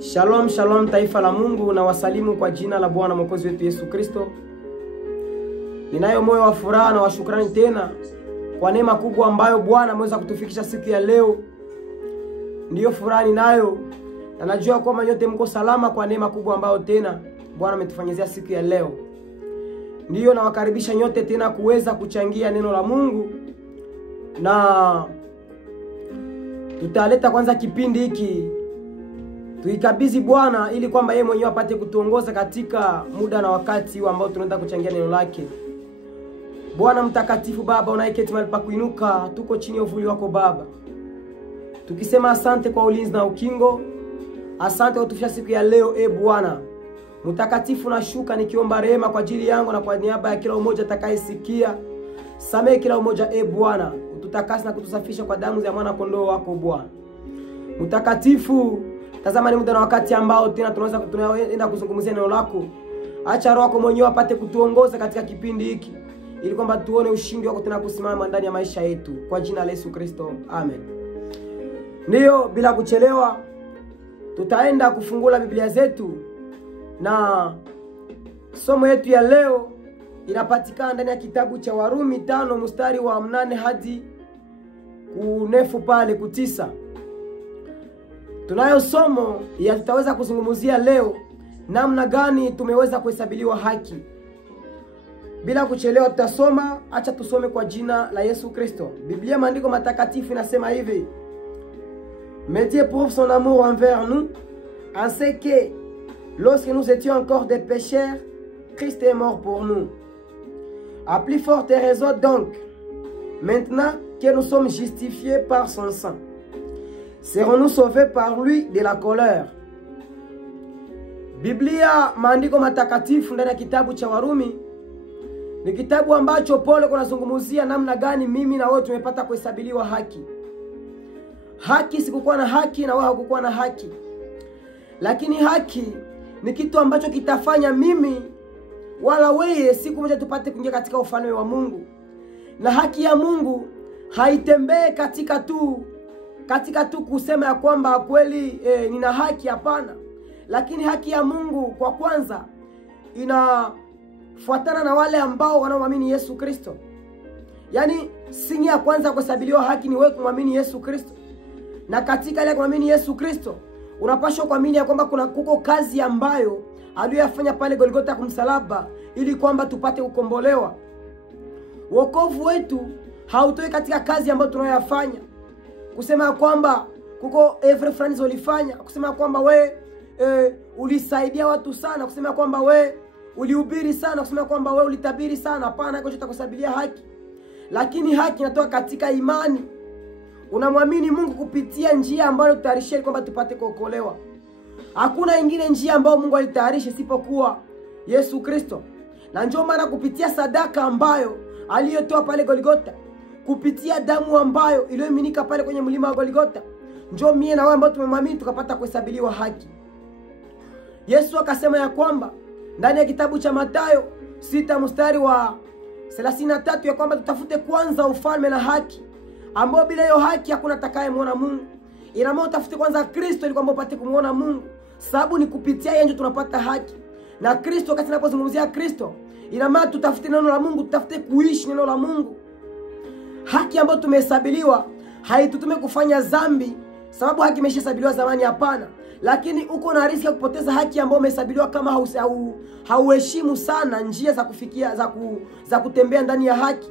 Shalom shalom taifa la Mungu, na wasalimu kwa jina la Bwana Mwokozi wetu Yesu Kristo. Ninayo moyo wa furaha na wa shukrani tena kwa neema kubwa ambayo Bwana ameweza kutufikisha siku ya leo. Ndiyo furaha ninayo, na najua kwamba nyote mko salama kwa neema kubwa ambayo tena Bwana ametufanyizia siku ya leo. Ndiyo nawakaribisha nyote tena kuweza kuchangia neno la Mungu, na tutaleta kwanza kipindi hiki tuikabidhi Bwana ili kwamba yeye mwenyewe apate kutuongoza katika muda na wakati huu ambao tunaenda kuchangia neno lake. Bwana mtakatifu, Baba unayeketi mahali pa kuinuka, tuko chini ya uvuli wako Baba, tukisema asante kwa ulinzi na ukingo. Asante kwa kutufia siku ya leo. Bwana mtakatifu, nashuka nikiomba rehema kwa ajili yangu na kwa niaba ya kila mmoja atakayesikia. Samehe kila mmoja Bwana, ututakase na kutusafisha kwa damu ya mwana kondoo wako Bwana mtakatifu. Tazama ni muda na wakati ambao tena tunaenda kuzungumzia neno lako. Acha Roho yako mwenyewe apate kutuongoza katika kipindi hiki, ili kwamba tuone ushindi wako tena kusimama ndani ya maisha yetu, kwa jina la Yesu Kristo, amen. Ndiyo, bila kuchelewa tutaenda kufungula Biblia zetu, na somo yetu ya leo inapatikana ndani ya kitabu cha Warumi 5 mstari wa 8 hadi kunefu pale ku9. Tunayo somo ya tutaweza kuzungumzia leo namna gani tumeweza kuhesabiliwa haki. Bila kuchelewa tutasoma, acha tusome kwa jina la Yesu Kristo. Biblia maandiko matakatifu inasema hivi: Mais Dieu prouve son amour envers nous en ce que lorsque nous étions encore des pécheurs, Christ est mort pour nous. À plus forte raison donc, maintenant que nous sommes justifiés par son sang, serons-nous sauvés par lui de la colère. Biblia maandiko matakatifu ndani ya kitabu cha Warumi ni kitabu ambacho Paulo kunazungumzia namna gani mimi na wewe tumepata kuhesabiliwa haki. Haki, sikukuwa na haki na wewe hukukuwa na haki, lakini haki ni kitu ambacho kitafanya mimi wala wewe siku moja tupate kuingia katika ufalme wa Mungu. Na haki ya Mungu haitembee katika tu kusema ya kwamba kweli nina haki, hapana. Lakini haki ya Mungu kwa kwanza inafuatana na wale ambao wanaoamini Yesu Kristo. Yaani singi ya kwanza kuhesabiliwa haki ni wewe kumwamini Yesu Kristo. Na katika ile kumwamini Yesu Kristo unapaswa kuamini ya kwamba kuko kazi ambayo aliyofanya pale Golgotha kumsalaba ili kwamba tupate kukombolewa. Wokovu wetu hautoi katika kazi ambayo tunayoyafanya, kusema kwamba kuko every friends ulifanya, kusema kwamba we ulisaidia watu sana, kusema kwamba we ulihubiri sana, kusema kwamba we ulitabiri sana. Hapana, hicho tutakusabilia haki. Lakini haki inatoka katika imani. Unamwamini Mungu kupitia njia ambayo tutayarisha kwamba tupate kuokolewa. Hakuna ingine njia ambayo Mungu alitayarisha isipokuwa Yesu Kristo. Na ndio maana kupitia sadaka ambayo aliyotoa pale Golgotha, kupitia damu ambayo iliyomiminika pale kwenye mlima wa Golgotha, njoo mimi na wewe ambao tumemwamini tukapata kuhesabiliwa haki. Yesu akasema ya kwamba ndani ya kitabu cha Mathayo 6 mstari wa 33 ya kwamba tutafute kwanza ufalme na haki, ambao bila hiyo haki hakuna atakayemuona Mungu. Ina maana utafute kwanza Kristo ili kwamba upate kumuona Mungu, sababu ni kupitia yeye ndio tunapata haki. Na Kristo, wakati tunapozungumzia Kristo, ina maana tutafute neno la Mungu, tutafute kuishi neno la Mungu. Haki ambayo tumehesabiliwa haitutume kufanya dhambi, sababu haki imeshahesabiliwa zamani, hapana. Lakini uko na riski ya kupoteza haki ambayo umehesabiliwa kama hauheshimu sana njia za kufikia za kutembea ndani ya haki.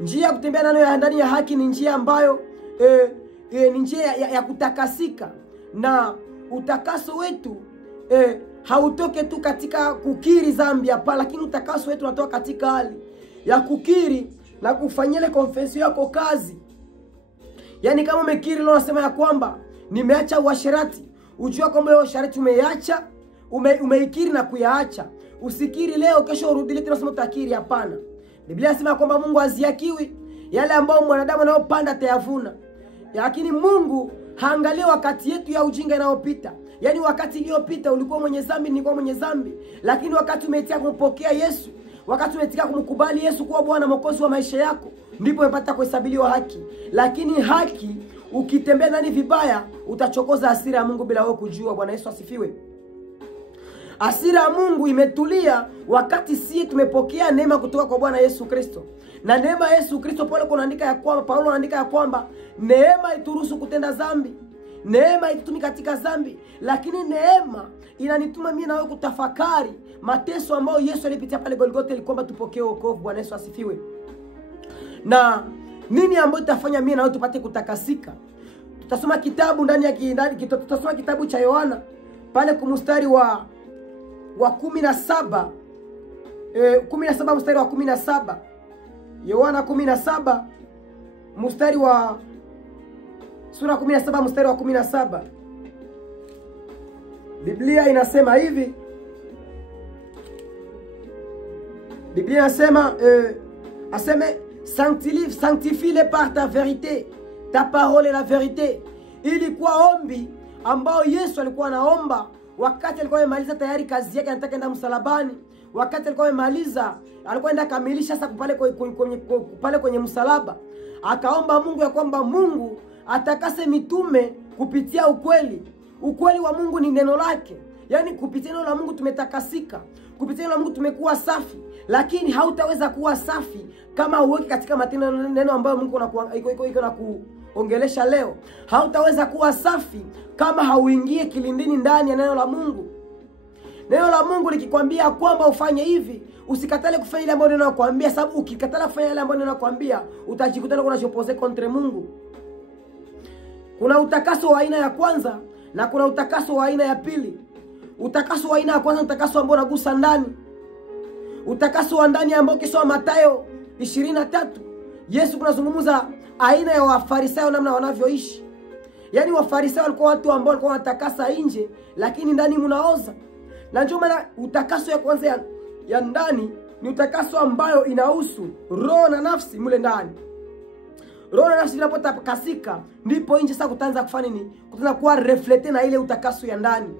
Njia ya kutembea ndani ya haki ni njia ambayo ni njia ya kutakasika. Na utakaso wetu hautoke tu katika kukiri dhambi hapa, lakini utakaso wetu unatoka katika hali ya kukiri na kufanyia ile confession yako kazi. Yaani kama umekiri leo unasema ya kwamba nimeacha uasherati, ujua kwamba leo uasherati umeacha, umeikiri na kuyaacha. Usikiri leo kesho urudi tena unasema utakiri, hapana. Biblia inasema kwamba Mungu haziakiwi yale ambayo mwanadamu anayopanda atayavuna. Lakini Mungu haangalia wakati yetu ya ujinga inayopita. Yaani wakati iliyopita ulikuwa mwenye dhambi, nilikuwa mwenye dhambi, lakini wakati umeitika kumpokea Yesu, wakati umeitika kumkubali Yesu kuwa Bwana Mwokozi wa maisha yako, ndipo umepata kuhesabiliwa haki. Lakini haki ukitembea ndani vibaya utachokoza hasira ya Mungu bila wewe kujua. Bwana Yesu asifiwe. Hasira ya Mungu imetulia wakati sisi tumepokea neema kutoka kwa Bwana Yesu Kristo. Na neema ya Yesu Kristo, Paulo anaandika ya kwamba neema ituruhusu kutenda dhambi. Neema itutumi katika dhambi, lakini neema inanituma mimi na wewe kutafakari mateso ambayo Yesu alipitia pale Golgotha ili kwamba tupokee wokovu. Bwana Yesu asifiwe. Na nini ambayo itafanya mimi na wewe tupate kutakasika? Tutasoma kitabu tutasoma kitabu cha Yohana pale kumstari wa 17 mstari wa 17. Yohana 17 mstari wa sura 17 mstari wa 17. Biblia inasema hivi. Biblia inasema sanctifie-les par ta vérité, ta parole est la vérité. Ilikuwa ombi ambao Yesu alikuwa anaomba wakati alikuwa amemaliza tayari kazi yake, anataka enda msalabani. Wakati alikuwa amemaliza, alikuwa enda kamilisha sasa pale kwenye msalaba. Akaomba Mungu ya kwamba Mungu atakase mitume kupitia ukweli. Ukweli wa Mungu ni neno lake. Yaani kupitia neno la Mungu tumetakasika. Kupitia neno la Mungu tumekuwa safi. Lakini hautaweza kuwa safi kama uweki katika matendo neno ambayo Mungu iko na kuongelesha leo. Hautaweza kuwa safi kama hauingie kilindini ndani ya neno la Mungu. Neno la Mungu likikwambia kwamba ufanye hivi, usikatale kufanya ile ambayo neno nakwambia, sababu ukikatala kufanya ile ambayo neno nakwambia, utajikuta unajipose contre Mungu. Kuna utakaso wa aina ya kwanza na kuna utakaso wa aina ya pili. Utakaso wa aina ya kwanza, utakaso ambao unagusa ndani. Utakaso wa ndani ambao ukisoma Mathayo 23, Yesu kunazungumza aina ya Wafarisayo namna wanavyoishi. Yaani Wafarisayo walikuwa watu ambao walikuwa wanatakasa nje, lakini ndani mnaoza. Na ndio maana utakaso ya kwanza ya ndani ni utakaso ambayo inahusu roho na nafsi mule ndani. Roho na nafsi inapotakasika, ndipo nje sasa kutaanza kufanya nini? Kutaanza kuwa reflete na ile utakaso ya ndani.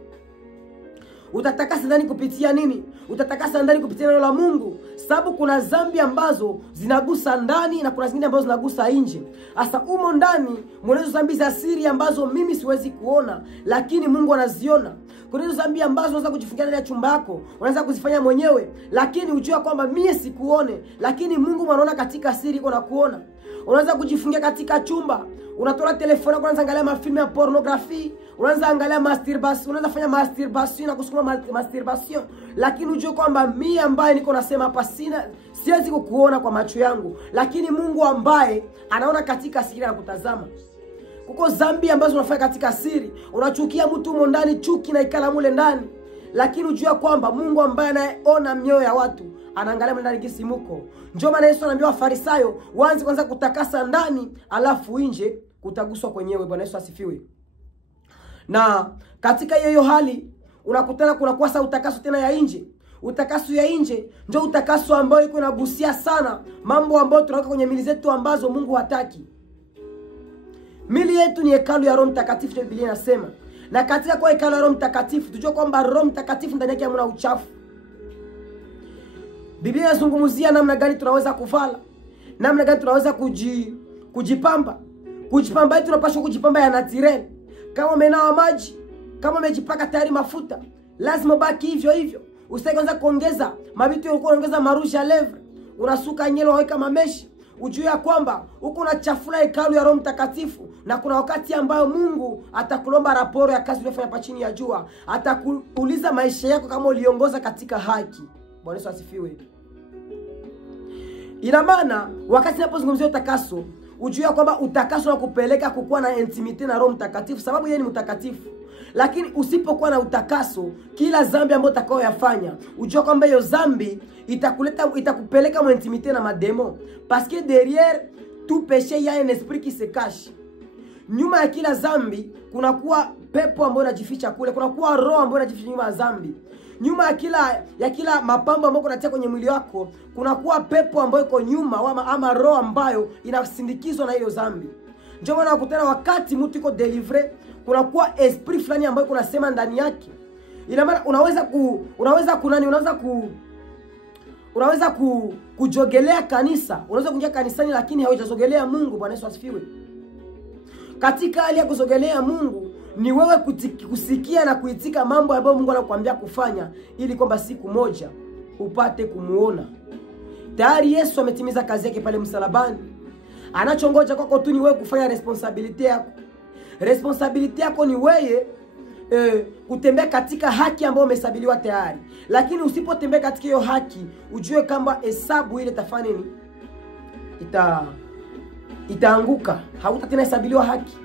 Utatakasa ndani kupitia nini? Utatakasa ndani kupitia neno la Mungu. Sababu kuna dhambi ambazo zinagusa ndani na kuna zingine ambazo zinagusa nje. Hasa umo ndani, mwenezo dhambi za siri ambazo mimi siwezi kuona, lakini Mungu anaziona. Kuna hizo dhambi ambazo unaweza kujifungia ndani ya chumba yako, unaweza kuzifanya mwenyewe, lakini ujue kwamba mimi sikuone, lakini Mungu anaona katika siri iko na kuona. Unaweza kujifungia katika chumba, unatoa telefoni unaanza angalia mafilmu ya pornography, unaanza angalia masturbation, unaanza fanya masturbation na kusukuma masturbation, lakini ujue kwamba mimi ambaye niko nasema hapa siwezi kukuona kwa macho yangu, lakini Mungu ambaye anaona katika siri anakutazama. Kuko dhambi ambazo unafanya katika siri, unachukia mtu humo ndani, chuki na ikala mule ndani, lakini ujue kwamba Mungu ambaye anayeona mioyo ya watu anaangalia ndani gisi muko. Ndio maana Yesu anaambia Wafarisayo waanze kwanza kutakasa ndani, alafu nje kutaguswa kwenyewe. Bwana Yesu asifiwe. Na katika hiyo hali unakutana kuna kwa sababu utakaso tena ya nje. Utakaso ya nje ndio utakaso ambao iko inagusia sana mambo ambayo tunaweka kwenye mili zetu ambazo Mungu hataki. Mili yetu ni hekalu ya Roho Mtakatifu, Biblia inasema. Na katika kwa hekalu ya Roho Mtakatifu tujue kwamba Roho Mtakatifu ndani yake hamna uchafu. Biblia inazungumzia namna gani tunaweza kuvala, namna gani tunaweza kujipamba. Kujipamba yetu tunapaswa kujipamba ya natural. Kama umenawa maji, kama umejipaka tayari mafuta, lazima baki hivyo hivyo. Usitaki kwanza kuongeza mabitu yako, unaongeza marouge à lèvres, unasuka nyelo weka mameshi. Ujue ya kwamba uko unachafuna hekalu ya Roho Mtakatifu, na kuna wakati ambayo Mungu atakulomba raporo ya kazi uliyofanya hapa chini ya jua. Atakuuliza maisha yako kama uliongoza katika haki. Bwana Yesu asifiwe. Ina maana wakati ninapozungumzia utakaso, ujue kwamba utakaso na kupeleka kukuwa na intimite na Roho Mtakatifu, sababu yeye ni mtakatifu. Lakini usipokuwa na utakaso, kila dhambi ambayo utakayoyafanya, ujue kwamba hiyo dhambi itakupeleka mu intimite na mademo, parce que derrière tout péché il y a un esprit qui se cache. Nyuma ya kila dhambi kuna kuwa pepo ambayo inajificha kule, kuna kuwa roho ambayo inajificha nyuma ya dhambi. Nyuma ya kila mapambo ambayo unatia kwenye mwili wako, kuna kuwa pepo ambayo iko nyuma ama roho ambayo inasindikizwa na hiyo dhambi. Ndio maana ukutana wakati mtu iko delivré, kuna kuwa esprit fulani ambayo kunasema ndani yake. Ina maana unaweza kujogelea kanisa, unaweza kuingia kanisani lakini haujazogelea Mungu. Bwana Yesu asifiwe. katika hali ya kusogelea Mungu ni wewe kusikia na kuitika mambo ambayo Mungu anakuambia kufanya, ili kwamba siku moja upate kumuona. Tayari Yesu ametimiza kazi yake pale msalabani. Anachongoja kwako tu ni wewe kufanya responsibility yako. Responsibility yako ni wewe kutembea katika haki ambayo umesabiliwa tayari. Lakini usipotembea katika hiyo haki, ujue kwamba hesabu ile itafanya nini? Itaanguka. Hauta tena hesabiliwa haki.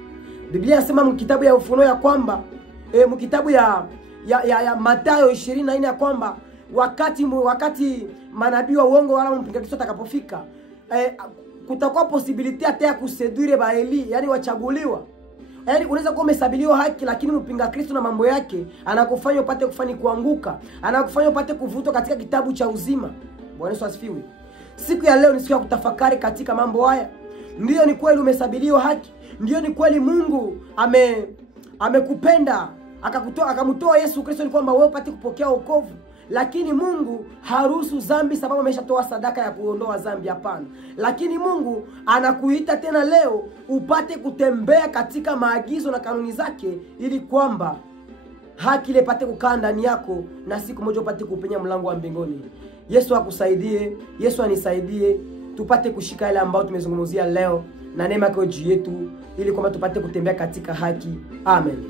Biblia inasema mkitabu ya Ufunuo ya kwamba mkitabu ya Mathayo 24 ya kwamba wakati manabii wa uongo wala mpinga Kristo atakapofika, kutakuwa possibility hata ya kuseduire baeli, yani wachaguliwa. Yani unaweza kuwa umesabiliwa haki, lakini mpinga Kristo na mambo yake anakufanya upate kufanya kuanguka, anakufanya upate kuvutwa katika kitabu cha uzima. Bwana Yesu asifiwe. Siku ya leo ni siku ya kutafakari katika mambo haya. Ndio ni kweli umesabiliwa haki. Ndio ni kweli Mungu amekupenda akamtoa Yesu Kristo ni kwamba wewe upate kupokea wokovu. Lakini Mungu haruhusu dhambi sababu ameshatoa sadaka ya kuondoa dhambi, hapana. Lakini Mungu anakuita tena leo upate kutembea katika maagizo na kanuni zake, ili kwamba haki ile ipate kukaa ndani yako na siku moja upate kupenya mlango wa mbinguni. Yesu akusaidie, Yesu anisaidie tupate kushika ile ambayo tumezungumzia leo, na neema yake juu yetu, ili kwamba tupate kutembea katika haki. Amen.